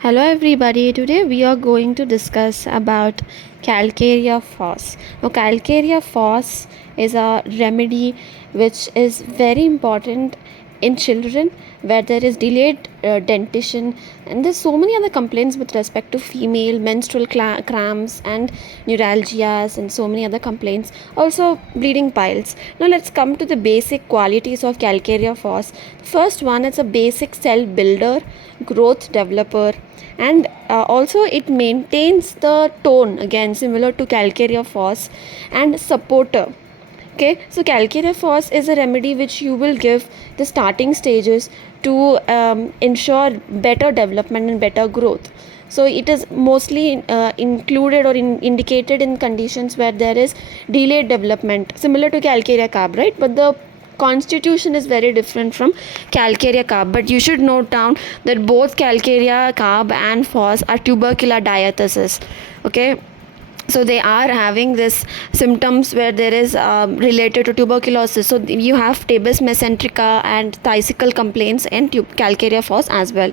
Hello everybody, today we are going to discuss about Calcarea phos. Now Calcarea phos is a remedy which is very important in children where there is delayed dentition, and there's so many other complaints with respect to female menstrual cramps and neuralgias and so many other complaints, also bleeding piles. Now let's come to the basic qualities of Calcarea phos. First one, it's a basic cell builder, growth developer, and also it maintains the tone, again similar to Calcarea phos, and supporter. Okay, so Calcarea phos is a remedy which you will give the starting stages to ensure better development and better growth. So it is mostly included or indicated in conditions where there is delayed development, similar to Calcarea carb, right? But the constitution is very different from Calcarea carb. But you should note down that both Calcarea carb and phos are tubercular diathesis. Okay, so they are having this symptoms where there is related to tuberculosis. So you have tabes mesenterica and thicical complaints and Calcarea phos as well.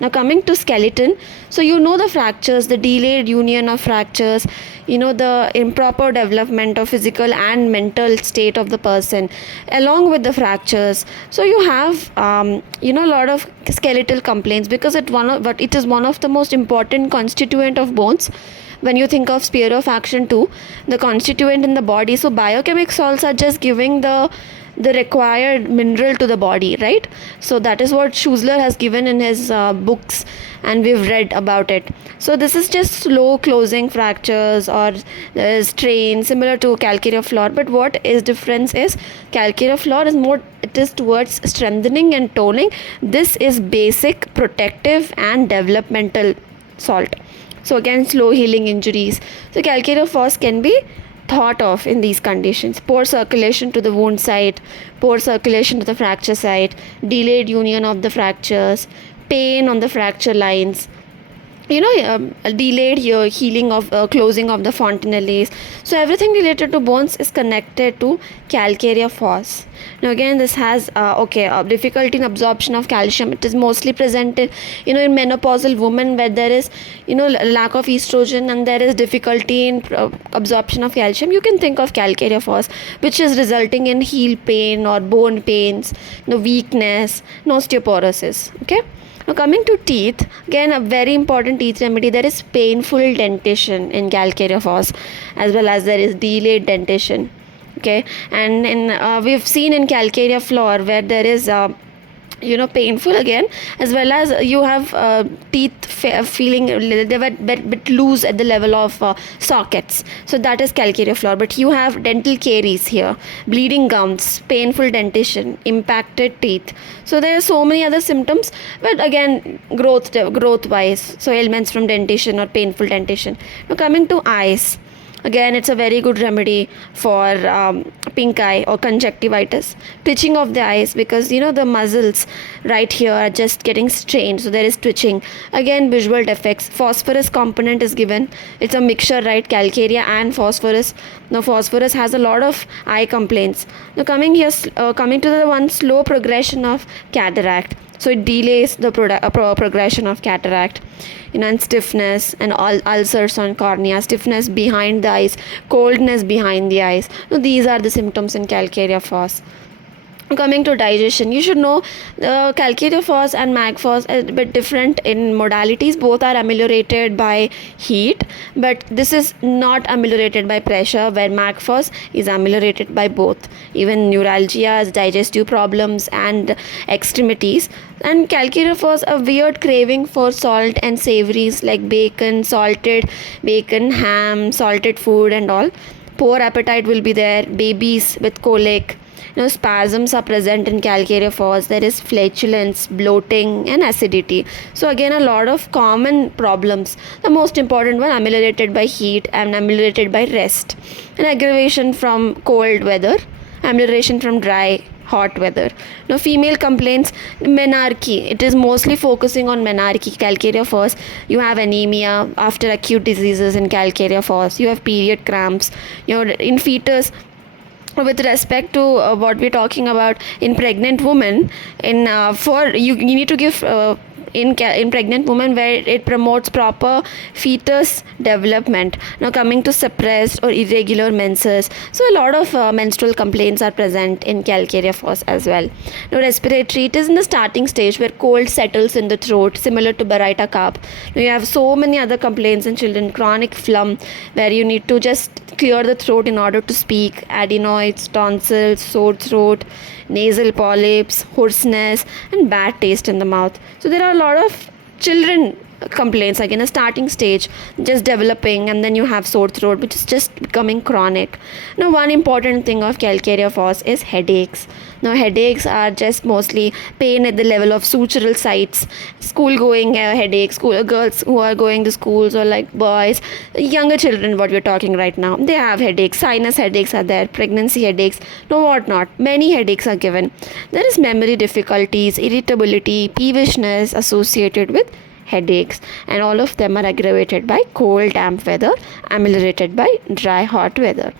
Now coming to skeleton, so you know the fractures, the delayed union of fractures, you know the improper development of physical and mental state of the person along with the fractures. So you have a lot of skeletal complaints because it is one of the most important constituent of bones. When you think of sphere of action 2, the constituent in the body, so biochemic salts are just giving the required mineral to the body, right? So that is what Schussler has given in his books, and we've read about it. So this is just slow closing fractures or strain similar to Calcarea floor, but what is difference is Calcarea floor is more, it is towards strengthening and toning. This is basic protective and developmental salt. So again, slow healing injuries. So Calcarea phos can be thought of in these conditions: poor circulation to the wound site, poor circulation to the fracture site, delayed union of the fractures, pain on the fracture lines, delayed healing of closing of the fontanelles. So everything related to bones is connected to Calcarea phos. Now again, this has difficulty in absorption of calcium. It is mostly presented in menopausal women where there is lack of estrogen and there is difficulty in absorption of calcium. You can think of Calcarea phos, which is resulting in heel pain or bone pains, weakness, osteoporosis. Okay. Now coming to teeth, again a very important teeth remedy. There is painful dentition in Calcarea phos, as well as there is delayed dentition. Okay, and we've seen in Calcarea floor where there is painful again, as well as you have teeth feeling they were bit loose at the level of sockets. So that is Calcarea floor. But you have dental caries here, bleeding gums, painful dentition, impacted teeth. So there are so many other symptoms, but again growth wise, so ailments from dentition or painful dentition. Now coming to eyes, again it's a very good remedy for pink eye or conjunctivitis, twitching of the eyes, because the muscles right here are just getting strained, so there is twitching. Again, visual defects, phosphorus component is given. It's a mixture, right? Calcarea and phosphorus. Now phosphorus has a lot of eye complaints. Now coming to the one, slow progression of cataract. So it delays the progression of cataract, and stiffness and ulcers on cornea, stiffness behind the eyes, coldness behind the eyes. So these are the symptoms in Calcarea phos. Coming to digestion, you should know Calcarea phos and mag phos are a bit different in modalities. Both are ameliorated by heat, but this is not ameliorated by pressure, where mag phos is ameliorated by both, even neuralgias, digestive problems and extremities. And Calcarea phos, a weird craving for salt and savories like bacon, salted bacon, ham, salted food and all. Poor appetite will be there. Babies with colic. Spasms are present in Calcarea phos. There is flatulence, bloating and acidity. So again, a lot of common problems. The most important one, ameliorated by heat and ameliorated by rest. And aggravation from cold weather, amelioration from dry hot weather. Now female complaints, menarche. It is mostly focusing on menarche. Calcarea phos, you have anemia after acute diseases in Calcarea phos. You have period cramps. In fetus, with respect to what we're talking about in pregnant women, in for you need to give in pregnant women, where it promotes proper fetus development. Now coming to suppressed or irregular menses, so a lot of menstrual complaints are present in Calcarea phos as well. Now respiratory, it is in the starting stage where cold settles in the throat, similar to Barita carp. Now you have so many other complaints in children: chronic phlegm, where you need to just clear the throat in order to speak, adenoids, tonsils, sore throat, nasal polyps, hoarseness, and bad taste in the mouth. So there are a lot of children complaints, like in a starting stage, just developing, and then you have sore throat, which is just becoming chronic. Now one important thing of Calcarea phos is headaches. Now headaches are just mostly pain at the level of sutural sites, school going headaches, girls who are going to schools, or like boys, younger children, what we're talking right now, they have headaches, sinus headaches are there, pregnancy headaches, no whatnot, many headaches are given. There is memory difficulties, irritability, peevishness associated with headaches, and all of them are aggravated by cold damp weather, ameliorated by dry hot weather.